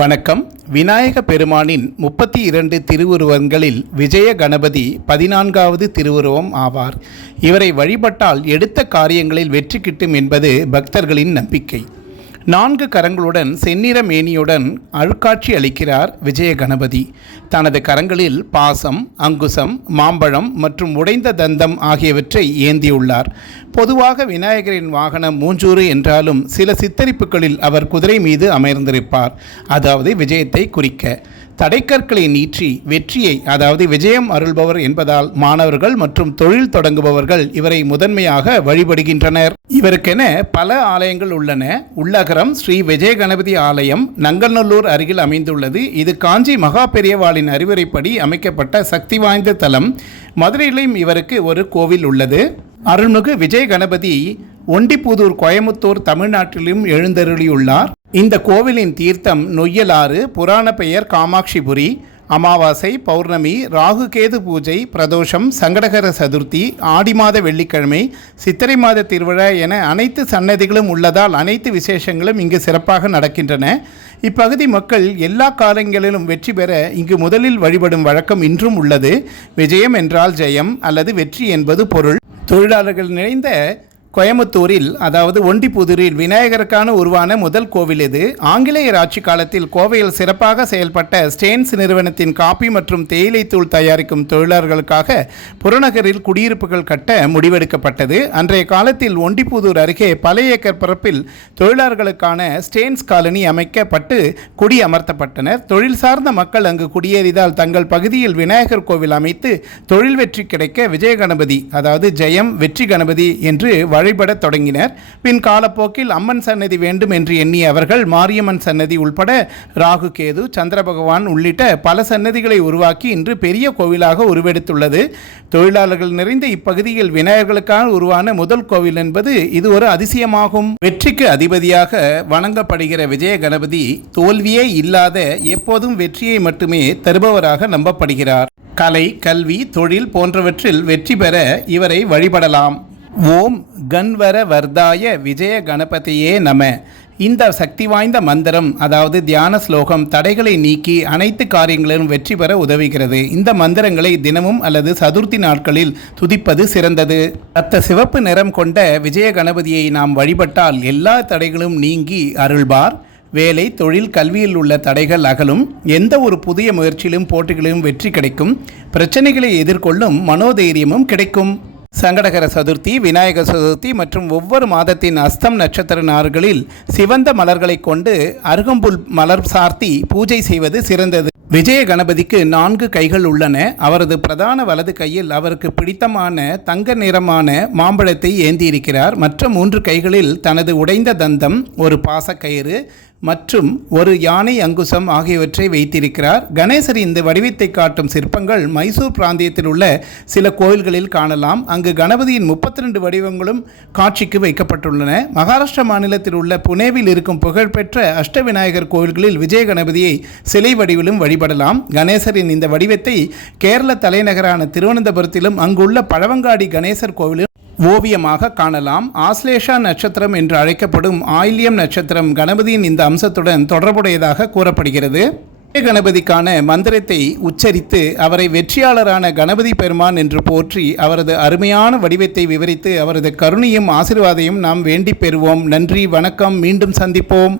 வணக்கம். விநாயக பெருமானின் 32 திருவுருவங்களில் விஜய கணபதி 14வது திருவுருவம் ஆவார். இவரை வழிபட்டால் எடுத்த காரியங்களில் வெற்றி கிட்டும் என்பது பக்தர்களின் நம்பிக்கை. 4 கரங்களுடன் செந்நிற மேனியுடன் அருட்காட்சி அளிக்கிறார் விஜய கணபதி. தனது கரங்களில் பாசம், அங்குசம், மாம்பழம் மற்றும் உடைந்த தந்தம் ஆகியவற்றை ஏந்தியுள்ளார். பொதுவாக விநாயகரின் வாகனம் மூஞ்சூறு என்றாலும் சில சித்தரிப்புகளில் அவர் குதிரை மீது அமர்ந்திருப்பார், அதாவது விஜயத்தை குறிக்க. தடைக்கற்களை நீற்றி வெற்றியை, அதாவது விஜயம் அருள்பவர் என்பதால் மாணவர்கள் மற்றும் தொழில் தொடங்குபவர்கள் இவரை முதன்மையாக வழிபடுகின்றனர். இவருக்கென பல ஆலயங்கள் உள்ளன. உள்ளகரம் ஸ்ரீ விஜய கணபதி ஆலயம் நங்கநல்லூர் அருகில் அமைந்துள்ளது. இது காஞ்சி மகா பெரியவாளின் அறிவுரைப்படி அமைக்கப்பட்ட சக்தி வாய்ந்த தலம். மதுரையிலும் இவருக்கு ஒரு கோவில் உள்ளது. அருள்மிகு விஜய கணபதி ஒண்டிப்புதூர், கோயமுத்தூர், தமிழ்நாட்டிலும் எழுந்தருளியுள்ளார். இந்த கோவிலின் தீர்த்தம் நொய்யலாறு, புராண பெயர் காமாட்சிபுரி. அமாவாசை, பௌர்ணமி, ராகு கேது பூஜை, பிரதோஷம், சங்கடகர சதுர்த்தி, ஆடி மாத வெள்ளிக்கிழமை, சித்திரை மாத திருவிழா என அனைத்து சன்னதிகளும் உள்ளதால் அனைத்து விசேஷங்களும் இங்கு சிறப்பாக நடக்கின்றன. இப்பகுதி மக்கள் எல்லா காலங்களிலும் வெற்றி பெற இங்கு முதலில் வழிபடும் வழக்கம் இன்றும் உள்ளது. விஜயம் என்றால் ஜெயம் அல்லது வெற்றி என்பது பொருள். தொழிலாளர்கள் நிறைந்த கோயமுத்தூரில், அதாவது ஒண்டிப்புதூரில் விநாயகருக்கான உருவான முதல் கோவில் இது. ஆங்கிலேயர் ஆட்சி காலத்தில் கோவையில் சிறப்பாக செயல்பட்ட ஸ்டேன்ஸ் நிறுவனத்தின் காபி மற்றும் தேயிலை தூள் தயாரிக்கும் தொழிலாளர்களுக்காக புறநகரில் குடியிருப்புகள் கட்ட முடிவெடுக்கப்பட்டது. அன்றைய காலத்தில் ஒண்டிப்புதூர் அருகே பல ஏக்கர் பரப்பில் தொழிலாளர்களுக்கான ஸ்டேன்ஸ் காலனி அமைக்கப்பட்டு குடியமர்த்தப்பட்டனர். தொழில் சார்ந்த மக்கள் அங்கு குடியேறியதால் தங்கள் பகுதியில் விநாயகர் கோவில் அமைத்து தொழில் வெற்றி கிடைக்க விஜய கணபதி, அதாவது ஜெயம் வெற்றி கணபதி என்று வழிபட தொடங்கினர். பின் காலப்போக்கில் அம்மன் சன்னதி வேண்டும் என்று எண்ணிய அவர்கள் மாரியம்மன் சன்னதி உள்பட ராகு கேது, சந்திர பகவான் உள்ளிட்ட பல சன்னதிகளை உருவாக்கி இன்று பெரிய கோவிலாக உருவெடுத்துள்ளது. தொழிலாளர்கள் நிறைந்த இப்பகுதியில் விநாயகர்களுக்கான உருவான முதல் கோவில் என்பது இது ஒரு அதிசயமாகும். வெற்றிக்கு அதிபதியாக வணங்கப்படுகிற விஜய கணபதி தோல்வியே இல்லாத எப்போதும் வெற்றியை மட்டுமே தருபவராக நம்பப்படுகிறார். கலை, கல்வி, தொழில் போன்றவற்றில் வெற்றி பெற இவரை வழிபடலாம். ஓம் கன்வர வர்தாய விஜய கணபதியே நம. இந்த சக்தி வாய்ந்த மந்திரம், அதாவது தியான ஸ்லோகம், தடைகளை நீக்கி அனைத்து காரியங்களிலும் வெற்றி பெற உதவுகிறது. இந்த மந்திரங்களை தினமும் அல்லது சதுர்த்தி நாட்களில் துதிப்பது சிறந்தது. ரத்த சிவப்பு நிறம் கொண்ட விஜய கணபதியை நாம் வழிபட்டால் எல்லா தடைகளும் நீங்கி அருள்பார். வேலை, தொழில், கல்வியில் உள்ள தடைகள் அகலும். எந்த ஒரு புதிய முயற்சியிலும் போட்டிகளிலும் வெற்றி கிடைக்கும். பிரச்சனைகளை எதிர்கொள்ளும் மனோதைரியமும் கிடைக்கும். சங்கடகர சதுர்த்தி, விநாயகர் சதுர்த்தி மற்றும் ஒவ்வொரு மாதத்தின் அஸ்தம் நட்சத்திர நாட்களில் சிவந்த மலர்களை கொண்டு அருகம்புல் மலர் சார்த்தி பூஜை செய்வது சிறந்தது. விஜய கணபதிக்கு 4 கைகள் உள்ளன. அவரது பிரதான வலது கையில் அவருக்கு பிடித்தமான தங்க நிறமான மாம்பழத்தை ஏந்தியிருக்கிறார். மற்ற 3 கைகளில் தனது உடைந்த தந்தம், ஒரு பாசக்கயிறு மற்றும் ஒரு யானை அங்குசம் ஆகியவற்றை வைத்திருக்கிறார். கணேசர் இந்த வடிவத்தை காட்டும் சிற்பங்கள் மைசூர் பிராந்தியத்தில் உள்ள சில கோயில்களில் காணலாம். அங்கு கணபதியின் 32 வடிவங்களும் காட்சிக்கு வைக்கப்பட்டுள்ளன. மகாராஷ்டிரா மாநிலத்தில் உள்ள புனேவில் இருக்கும் புகழ்பெற்ற அஷ்டவிநாயகர் கோயில்களில் விஜய கணபதியை சிலை வடிவிலும் வழிபடலாம். கணேசரின் இந்த வடிவத்தை கேரள தலைநகரான திருவனந்தபுரத்திலும் அங்குள்ள பழவங்காடி கணேசர் கோவிலும் ஓவியமாக காணலாம். ஆஸ்லேஷா நட்சத்திரம் என்று அழைக்கப்படும் ஆயில்யம் நட்சத்திரம் கணபதியின் இந்த அம்சத்துடன் தொடர்புடையதாக கூறப்படுகிறது. கணபதிக்கான மந்திரத்தை உச்சரித்து அவரை வெற்றியாளரான கணபதி பெருமான் என்று போற்றி அவரது அருமையான வடிவத்தை விவரித்து அவரது கருணையும் ஆசீர்வாதையும் நாம் வேண்டி பெறுவோம். நன்றி, வணக்கம். மீண்டும் சந்திப்போம்.